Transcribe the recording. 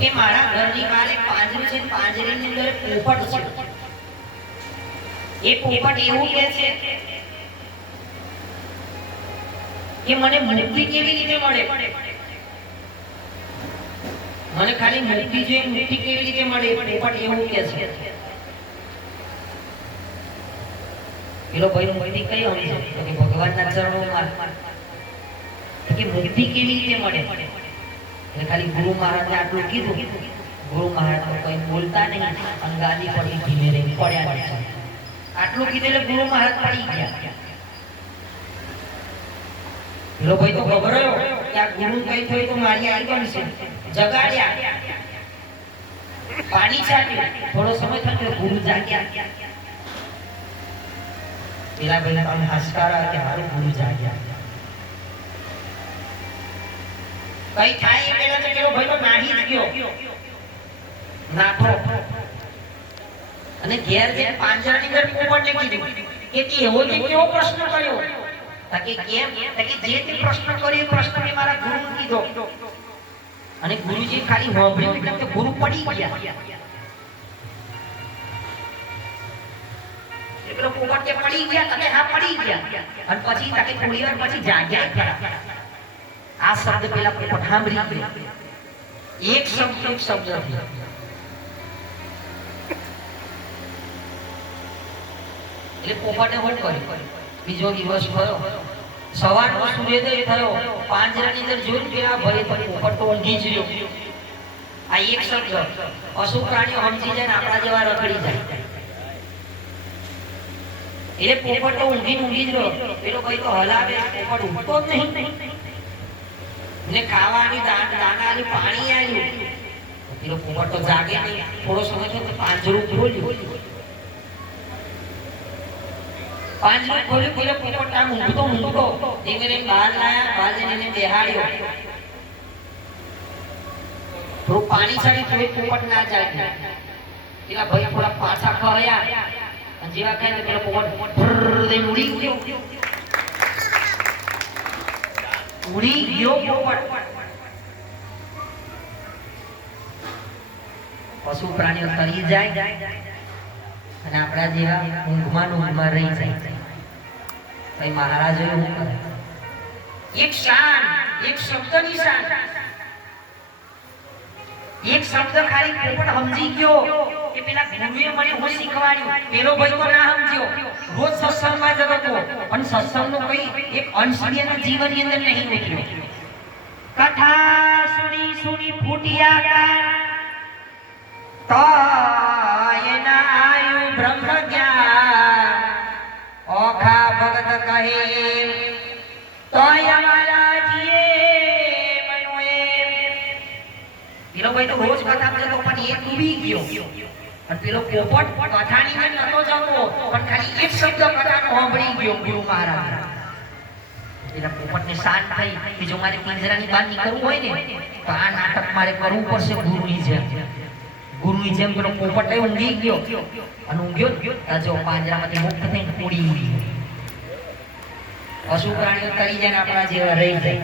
કે મારા ઘરની બહાર એક પાંજરું છે, પાંજરીની અંદર પોપટ છે. એ પોપટ એવું કહે છે કે મને મુક્તિ કેવી રીતે મળે, મને ખાલી મુક્તિ જોઈએ, મુક્તિ કેવી રીતે મળે, પોપટ એવું કહે છે. પેલો ભાઈ મુક્તિ કઈ સમજે તો કે ભગવાનના ચરણોમાં, કે મુક્તિ કેવી રીતે મળે. એટલે ખાલી ગુરુ મહારાજે આટલું કીધું. ગુરુ મહારાજ તો કઈ બોલતા નહીં અને ગાદી પરથી ધીમે રહીને પડ્યા છે. આટલું કીધું એટલે ગુરુ મહારાજ પડી ગયા. પેલો ભાઈ તો ગભરાયો કે આ ગુરુ કઈ થયું તો મારી આવી બનશે. જગાડ્યા, પાણી છાટ્યું, થોડો સમય થયો ગુરુ જાગ્યા. પેલા ભાઈ આમ હાશકારા કે હારું ગુરુ જાગ્યા. કઈ થાય એ પહેલા તો પેલો ભાઈ તો નાહી જ ગયો, નાઠો. અને ઘેર જે પાંજરાની અંદર પોપટને કીધું કે એવો તે કેવો પ્રશ્ન કર્યો. તાકે કેમ, તાકે જે તે પ્રશ્ન કર્યો એ પ્રશ્ન મે મારા ગુરુને કીધો. અને ગુરુજી ખાલી સાંભળ્યું એટલે તો ગુરુ પડી ગયા. એ પેલો પોપટ કે પડી ગયા, તાકે હા પડી ગયા. અને પછી તાકે થોડી વાર પછી જાગ્યા. આ શબ્દ પેલા પોપટ સાંભળી ગયા. એક શબ્દ એટલે પોપટે શું કર્યું. બીજો દિવસ થયો, સવારનો સૂર્યોદય થયો, પાંજરાની અંદર જોયું કે આ ભલે પોપટ તો ઊંઘી જ રહ્યો. આ એક શબ્દ પશુ પ્રાણીઓ સમજી જાય ને આપણા જેવા રખડી જાય. એટલે પોપટ તો ઊંઘી જ રહ્યો. પેલો ભાઈ તો હલાવે, પોપટ ઊંઘતો જ નહીં. ને ખાવાની દાનાની પાણી આવ્યું. પેલો પોપટ તો જાગે નહીં. થોડો સમય થયો પાંજરું ખોલ્યું. પાંજરું ખોલ્યું, પેલો પોપટ આમ ઊંઘતો ધીમે બહાર લાયા. બહાર જઈને બેહાડ્યો. થોડું પાણી છાડી તો પોપટ ના જાય. પેલા ભાઈ થોડા પાછા ખવાયા. અને જેવા ખાય પેલો પોપટ ઉડી ગયો. ઉડી ગયો પોપટ. પશુ પ્રાણીઓ તરી જાય અને આપણા જેવા ઊંઘમાં રહી જાય. ભાઈ મહારાજ શું કરે, એક શાન, એક શબ્દની શાન, એક શબ્દ ખાલી પોપટ સમજી ગયો કે પેલા ગુરુએ મને હું શીખવાડ્યું. પેલો ભાઈ તો ના સમજ્યો. રોજ સત્સંગમાં જતો પણ સત્સંગનો કઈ એક અંશ એના જીવનની અંદર નહીં નીકળ્યો. કથા સુની સુની ફૂટિયા તો એના આયુ બ્રહ્મ જ્ઞાન. ઓખા ભગત કહે તો અમારા જીએ મનોએ. પેલો ભાઈ તો રોજ કથા કરે તો પણ એ ડૂબી ગયો. અને પેલો પોપટ કથાની અંદર નતો જતો પણ ખાલી એક શબ્દ કથાનો સાંભળી ગયો ગુરુ મહારાજ. પેલા પોપટને શાંત થઈ કે જો મારે પિંજરાની બહાર નીકળવું હોય ને તો આ નાટક મારે કરવું પડશે ગુરુની જેમ. ગુરુની જેમ પેલો પોપટ ઊંઘી ગયો. અને ઊંઘ્યો જો પાંજરામાંથી મુક્ત થઈને ઉડી ગયો. પશુ પ્રાણીઓ તરી જાય ને આપણા જેવા રહી જાય.